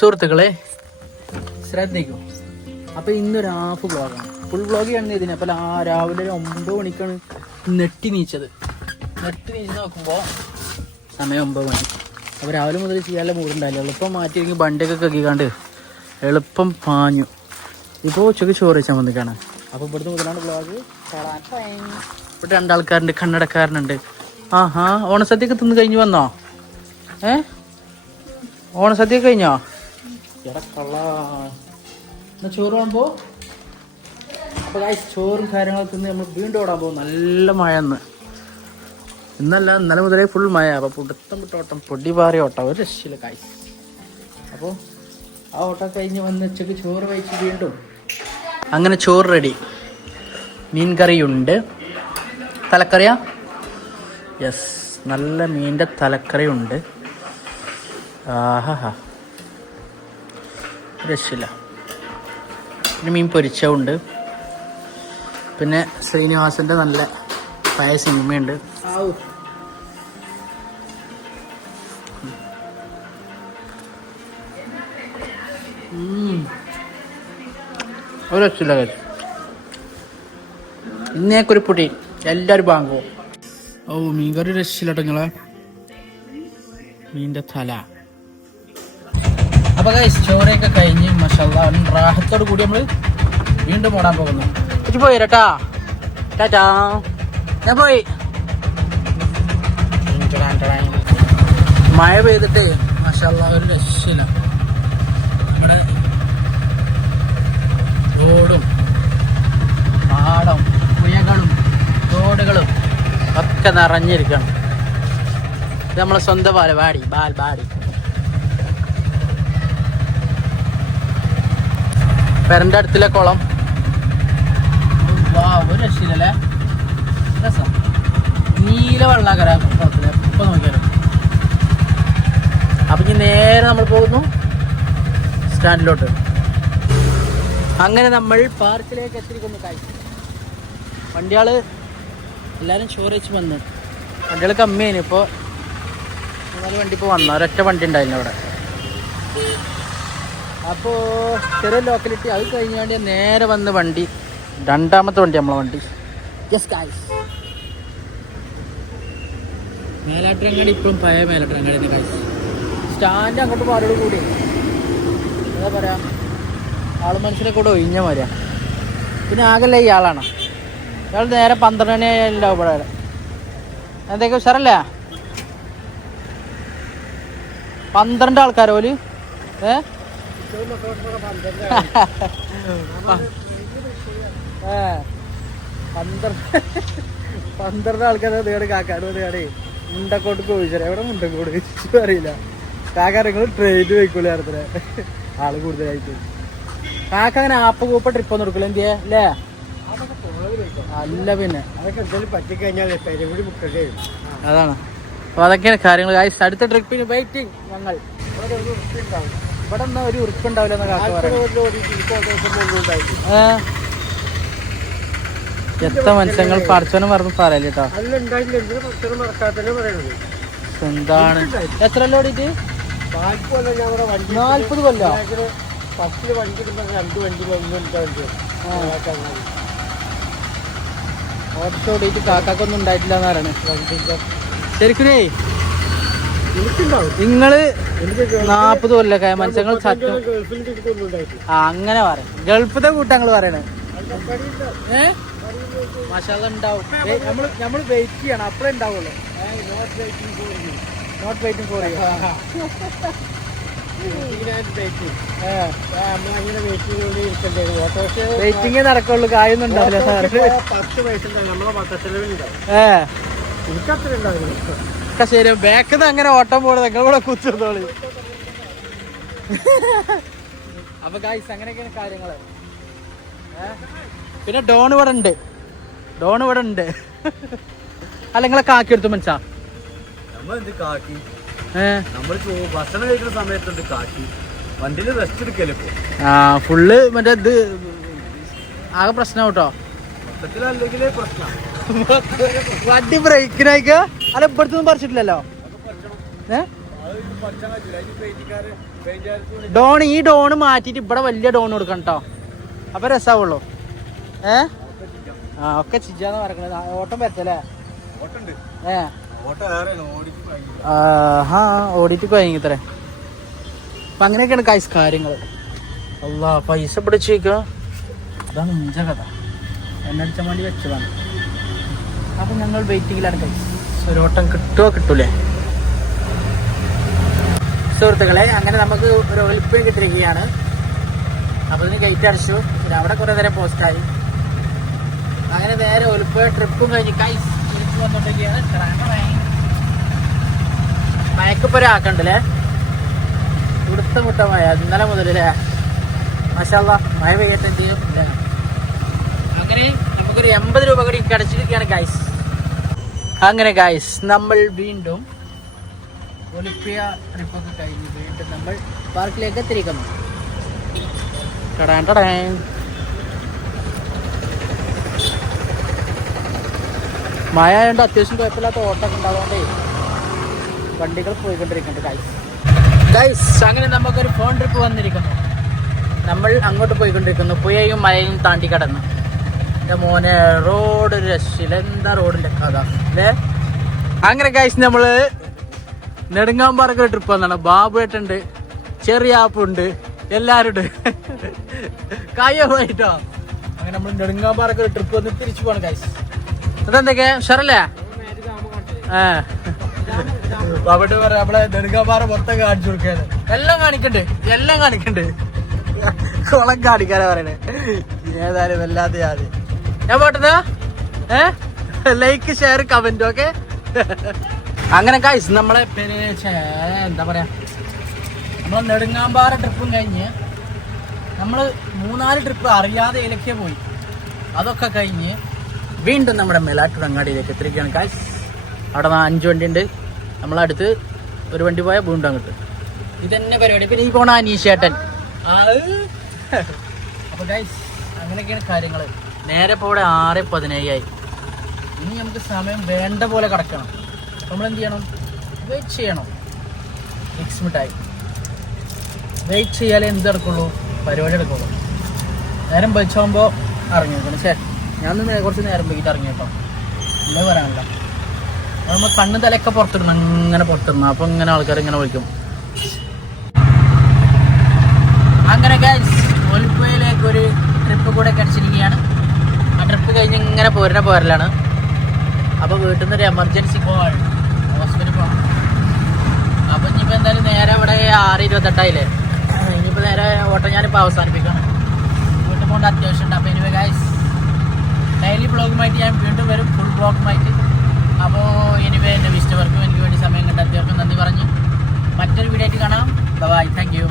സുഹൃത്തുക്കളെ ശ്രദ്ധിക്കും. അപ്പൊ ഇന്നൊരു ഹാഫ് വ്ളോഗാണ്. ഫുൾ വ്ളോഗ് ആണ് ഇതിന്. അപ്പൊ ആ രാവിലെ ഒരു ഒമ്പത് മണിക്കാണ് നെട്ടി നീച്ചത്. നെട്ടി നീച്ച് നോക്കുമ്പോ സമയം ഒമ്പത് മണി. അപ്പൊ രാവിലെ മുതൽ ചെയ്യാനുള്ള മൂടുണ്ടായില്ല എളുപ്പം മാറ്റിയെങ്കിൽ ബണ്ടൊക്കെ കക്കിക്കാണ്ട് എളുപ്പം പാഞ്ഞു ഇപ്പോൾ ഉച്ചയ്ക്ക് ചോറ് വെച്ചാൽ വന്നിക്കാണ് അപ്പൊ ഇവിടുന്ന് മുതലാണ് വ്ളോഗ് ഇവിടെ രണ്ടാൾക്കാരുണ്ട് കണ്ണടക്കാരനുണ്ട്. ആഹാ ഓണസദ്യയൊക്കെ തിന്ന് കഴിഞ്ഞ് വന്നോ? ഏ? ഓണസദ്യ കഴിഞ്ഞോ? എടാ കള്ളാ. എന്നാ ചോറ് കാണുമ്പോ അപ്പൊ ഗൈസ് ചോറും കാര്യങ്ങളൊക്കെ നിന്ന് നമ്മൾ വീണ്ടും ഓടാൻ പോകും. നല്ല മഴ എന്ന് ഇന്നല്ല ഇന്നലെ മുതലേ ഫുൾ മഴ. അപ്പൊ പുടുത്തം വിട്ടോട്ടം പൊടി പാറി ഓട്ടം. ഒരു രക്ഷയില്ല കായ് അപ്പോൾ ആ ഓട്ടം കഴിഞ്ഞ് വന്ന് ഉച്ചയ്ക്ക് ചോറ് കഴിച്ച് വീണ്ടും അങ്ങനെ ചോറ് റെഡി. മീൻ കറിയുണ്ട് തലക്കറിയാ? യെസ് നല്ല മീന്റെ തലക്കറിയുണ്ട്. ആഹാ രക്ഷയില്ല. പിന്നെ മീൻ പൊരിച്ചതുണ്ട്. പിന്നെ ശ്രീനിവാസന്റെ നല്ല പഴയ സിനിമയുണ്ട്. ഒരു രക്ഷയില്ല കാര്യം. ഇന്നേക്കൊരു പൊടി. എല്ലാവരും വാങ്ങുമോ ഓ മീൻകറി രക്ഷയില്ലട്ടോ നിങ്ങളെ. മീന്റെ തല. അപ്പൊ ഗൈസ് ചോറയൊക്കെ കഴിഞ്ഞ് മഷാ റാഹത്തോട് കൂടി നമ്മൾ വീണ്ടും ഓടാൻ പോകുന്നു. പോയി രട്ടാ ടാറ്റാ. ഞാൻ പോയി. മഴ പെയ്തിട്ട് മഷാല്ല ഒരു രക്ഷയില്ല. ഇവിടെ റോഡും പാടം പുഴകളും തോടുകളും ഒക്കെ നിറഞ്ഞിരിക്കണം. ഇത് നമ്മളെ സ്വന്തം ബാൽ ബാടി പെരന്റെ അടുത്തിലെ കുളം. ഒരു നീല വെള്ളാക്കര ഇനി നേരെ നമ്മൾ പോകുന്നു സ്റ്റാൻഡിലോട്ട്. അങ്ങനെ നമ്മൾ പാർക്കിലേക്ക് എത്തിയിരിക്കുന്നു കാഴ്ച വണ്ടിയാൾ എല്ലാരും ചോറിച്ച് വന്ന്. വണ്ടികൾ കമ്മിയായിരുന്നു ഇപ്പൊ മൂന്നാൽ വണ്ടി ഇപ്പൊ വന്നു. ഒരൊറ്റ വണ്ടി ഉണ്ടായിരുന്നു അവിടെ. അപ്പോൾ ചെറിയ ലോക്കലിറ്റി അത് വേണ്ടി നേരെ വന്ന് വണ്ടി. രണ്ടാമത്തെ വണ്ടി നമ്മളെ വണ്ടി. യെസ് മേലാട്ടിരങ്ങാടി ഇപ്പം പഴയ മേലാട്ടിരങ്ങാടി സ്റ്റാൻഡ് അങ്ങോട്ട് പാടോട് കൂടി. എന്താ പറയാ? ആൾ മനുഷ്യനെ കൂടെ ഒഴിഞ്ഞ മാതിരിയാ. പിന്നെ ആകല്ല ഈ ആളാണ്. ഇയാൾ നേരെ പന്ത്രണ്ട് മണി ആയാലും ഇവിടെ. എന്തൊക്കെ ഉഷാറല്ലേ? പന്ത്രണ്ട് ആൾക്കാരോ ഓൽ? ഏ ഏ, പന്ത്രണ്ട് പന്ത്രണ്ട് ആൾക്കാരെ നേടെ കാക്കാട് നേടെ മുണ്ടക്കോട്ട് ചോദിച്ചാൽ എവിടെ മുണ്ടക്കോട്? ചോദിച്ചു അറിയില്ല. കാക്ക നിങ്ങൾ ട്രെയിൻ പോയിക്കോളി നേരത്തിൽ ആൾ കൂടുതലായിട്ട്. കാക്ക അങ്ങനെ ആപ്പ് കൂപ്പ ട്രിപ്പ് ഒന്നും എടുക്കില്ല എന്തിയെ? അല്ലേ? അല്ല പിന്നെ. അതൊക്കെ എന്തെങ്കിലും പറ്റിക്കഴിഞ്ഞാൽ പേരും കൂടി ബുക്ക് ചെയ്യും അതാണ്. അപ്പൊ അതൊക്കെയാണ് കാര്യങ്ങൾ അടുത്ത ട്രിപ്പിന് വെയിറ്റിംഗ് ഞങ്ങൾ. ഇവിടെ ഒന്നും ഒരു ഉറുപ്പുണ്ടാവില്ല എന്ന് കാക്ക പറയുന്നത്. ഏ? എത്ര മനുഷ്യങ്ങൾ പഠിച്ചവനെ മറന്ന് പറയല്ലേ കേട്ടോ എന്താണ്? എത്ര ഓടിയിട്ട് നാല്പത് കൊല്ലോ? ഫസ്റ്റിൽ വണ്ടി രണ്ട് വണ്ടി ഓട്ടോ ഓടിയിട്ട് കാക്കാക്കൊന്നും ഉണ്ടായിട്ടില്ല എന്നാണ് ശരിക്കും നിങ്ങൾ നാപ്പത് കൊല്ലൊക്കെ മനുഷ്യങ്ങൾ ചത്തു. ആ അങ്ങനെ പറയും. ഗൾഫിലെ കൂട്ടങ്ങൾ പറയണേ. മസാല ഉണ്ടാവും വെയിറ്റ് ചെയ്യണം. അപ്പഴേ ഉണ്ടാവുള്ളൂ നോട്ട് വെയിറ്റിംഗ് ഫോർ നടക്കുള്ളൂ. കായൊന്നും ഉണ്ടാവില്ല സാറ്. പത്ത് പൈസ ഉണ്ടാവും. നമ്മളെ പക്കത്തിലുണ്ടാവും ഏ. എനിക്കത്ര ഉണ്ടാവില്ല. ഒക്കെ ശരി ബാക്കിൽ അങ്ങനെ ഓട്ടം പോണത് നിങ്ങൾ കൂടെ കുത്തിരുന്നോളി. അപ്പൊ ഗായ്സ് അങ്ങനെയൊക്കെയാണ് കാര്യങ്ങൾ. പിന്നെ ഡോൺ ഇവിടെ ഉണ്ട്. ഡോൺ ഇവിടെ ഉണ്ട്. അല്ല നിങ്ങളെ കാക്കി എടുത്തു മനസ്സാ കാക്കി? നമ്മൾ ഭക്ഷണം കഴിക്കുന്ന സമയത്തുണ്ട് കാക്കി. വണ്ടിയിൽ റെസ്റ്റ് എടുക്കല്ലേ ഇപ്പൊ? ആ ഫുള്ള് മറ്റേ ഇത് ആകെ പ്രശ്നം കേട്ടോ പ്രശ്നം. വണ്ടി ബ്രേക്കിനായിക്ക അല്ല ഇവിടുത്തൊന്നും പറിച്ചിട്ടില്ലല്ലോ? ഏ? ഡോൺ ഈ ഡോൺ മാറ്റിട്ട് ഇവിടെ വലിയ ഡോൺ കൊടുക്കണം കേട്ടോ അപ്പൊ രസാവുള്ളൂ. ഏ? ആ ഒക്കെ ചിജാന്ന് പറയണത്. ഓട്ടം പറ്റല്ലേ ഏ? ആ ഓടിയിട്ട് കൊയങ്ങിത്രേ. അപ്പൊ അങ്ങനെയൊക്കെയാണ് കൈസ് കാര്യങ്ങൾ അല്ല പൈസ പിടിച്ചേക്ക ഇതാണ് മുഞ്ച കഥ. എന്നടിച്ച വേണ്ടി വെച്ചതാണ്. അപ്പൊ ഞങ്ങൾ വെയിറ്റിംഗിലാണ് കൈസ് ഒരു ഓട്ടം കിട്ടുമോ കിട്ടൂലേ? സുഹൃത്തുക്കളെ അങ്ങനെ നമുക്ക് ഒരു ഒലിപ്പ് കിട്ടിയിരിക്കുകയാണ്. അപ്പൊ ഇതിന് ഗേറ്റ് അടിച്ചു. പിന്നെ അവിടെ കുറെ നേരം പോസ്റ്റായി അങ്ങനെ നേരെ ഒലിപ്പ് ട്രിപ്പും കഴിഞ്ഞ് കൈസ് തിരിച്ചു വന്നോണ്ടിരിക്കുകയാണ്. മയക്കിപ്പോ ഒരാക്കണ്ടല്ലേ മുട്ട മഴ ഇന്നലെ മുതലല്ലേ? മഷാല്ല മഴ പെയ്യട്ടെ എന്ത് ചെയ്യും? അങ്ങനെ നമുക്കൊരു എൺപത് രൂപ കൂടി കിടച്ചിരിക്കുകയാണ് ഗൈസ് അങ്ങനെ ഗായ്സ് നമ്മൾ വീണ്ടും ഒലിപ്പിയ ട്രിപ്പൊക്കെ കഴിഞ്ഞ് വീണ്ടും നമ്മൾ പാർക്കിലേക്ക് എത്തിയിരിക്കുന്നു ടടാൻ ആയതുകൊണ്ട് അത്യാവശ്യം കുഴപ്പമില്ലാത്ത ഓട്ടമൊക്കെ ഉണ്ടാവുകൊണ്ടേ വണ്ടികൾ പോയിക്കൊണ്ടിരിക്കുന്നുണ്ട് ഗൈസ് ഗൈസ് അങ്ങനെ നമുക്കൊരു ഫോൺ ട്രിപ്പ് വന്നിരിക്കുന്നു. നമ്മൾ അങ്ങോട്ട് പോയിക്കൊണ്ടിരിക്കുന്നു പുഴയും മഴയും താണ്ടി കടന്ന്. എന്റെ മോനെ റോഡ് രക്ഷയില്ല എന്താ റോഡിന്റെ കഥ. അല്ലേ അങ്ങനെ കഴിച്ച് നമ്മൾ നെടുങ്ങാമ്പാറക്ക് ട്രിപ്പ് വന്നാണ്. ബാബുവേട്ടുണ്ട് ചെറിയ ആപ്പുണ്ട് എല്ലാരും ഉണ്ട്. കായോ പോയിട്ടോ അങ്ങനെ നമ്മൾ നെടുങ്ങാമ്പാറക്ക് ട്രിപ്പ് വന്ന് തിരിച്ചു പോകണം കൈസ് അതെന്തൊക്കെ? ഷറല്ലേ ഏ അവിടെ പറയാം നമ്മളെ നെടുങ്ങാമ്പാറ മൊത്തം കാണിച്ചു കൊടുക്കാണ് എല്ലാം കാണിക്കണ്ട് എല്ലാം കാണിക്കണ്ട്. കുളം കാണിക്കാനാ പറയണേ. ഏതായാലും വല്ലാതെ യാത് ഞാൻ പോട്ടുന്ന? ഏ? ലൈക്ക് ഷെയർ കമന്റ് ഓക്കെ അങ്ങനെ കായ്സ് നമ്മളെ പിന്നെ എന്താ പറയാ? നമ്മളെ നെടുങ്ങാമ്പാറ ട്രിപ്പും കഴിഞ്ഞ് നമ്മൾ മൂന്നാൽ ട്രിപ്പ് അറിയാതെ ഇലക്കേ പോയി. അതൊക്കെ കഴിഞ്ഞ് വീണ്ടും നമ്മുടെ മെലാറ്റൂർ അങ്ങാടിയിലേക്ക് എത്തിരിക്കുകയാണ് കായ്സ് അവിടെ നിന്ന് അഞ്ച് വണ്ടി ഉണ്ട് നമ്മളടുത്ത് ഒരു വണ്ടി പോയാൽ വീണ്ടും അങ്ങോട്ട്. ഇതന്നെ പരിപാടി. പിന്നെ ഈ പോണ അനീഷേട്ടൻ. അപ്പൊ ഗൈസ് അങ്ങനെയൊക്കെയാണ് കാര്യങ്ങൾ നേരെ ഇപ്പോൾ ഇവിടെ ആറ് പതിനേഴായി ഇനി നമുക്ക് സമയം വേണ്ട പോലെ കിടക്കണം. നമ്മൾ എന്ത് ചെയ്യണം? വെയിറ്റ് ചെയ്യണം. മിക്സ് മിഠായി വെയിറ്റ് ചെയ്യാലേ എന്ത് എടുക്കുള്ളൂ പരിപാടി എടുക്കുള്ളൂ നേരം വെച്ചാകുമ്പോൾ ഇറങ്ങി. നോക്കണം ശേ ഞാൻ നിന്ന് കുറച്ച് നേരം വൈകിട്ട് ഇറങ്ങി കേട്ടോ. ഇല്ല വരാനല്ല. നമ്മൾ കണ്ണ് തലയൊക്കെ പുറത്തിടണം. അങ്ങനെ പുറത്തിടണം. അപ്പം ഇങ്ങനെ ആൾക്കാർ ഇങ്ങനെ വിളിക്കും. അങ്ങനെ ഗൈസ് ഒലിപ്പയിലേക്ക് ഒരു ട്രിപ്പ് കൂടെ കടിച്ചിരിക്കുകയാണ് ട്രിപ്പ് കഴിഞ്ഞ് ഇങ്ങനെ പോരുന്ന പോരലാണ്. അപ്പോൾ വീട്ടിൽ നിന്ന് ഒരു എമർജൻസി കോൾ ഹോസ്പിറ്റലിൽ പോകണം അപ്പോൾ ഇനിയിപ്പോ എന്തായാലും നേരെ ഇവിടെ ആറ് ഇരുപത്തെട്ടായില്ലേ? ഇനിയിപ്പോ നേരെ ഓട്ടം ഞാനിപ്പോൾ അവസാനിപ്പിക്കണം. വീട്ടിൽ പോകേണ്ട അത്യാവശ്യമുണ്ട് അപ്പോൾ എനിവേ ഗൈസ് ഡെയിലി ബ്ലോഗുമായിട്ട് ഞാൻ വീണ്ടും വരും. ഫുൾ ബ്ലോഗുമായിട്ട് അപ്പോൾ എനിവേ എന്റെ വിസ്റ്റവർക്കും എനിക്ക് വേണ്ടി സമയം കണ്ടെത്തിയവർക്കും നന്ദി പറഞ്ഞു മറ്റൊരു വീഡിയോ ആയിട്ട് കാണാം. Bye thank you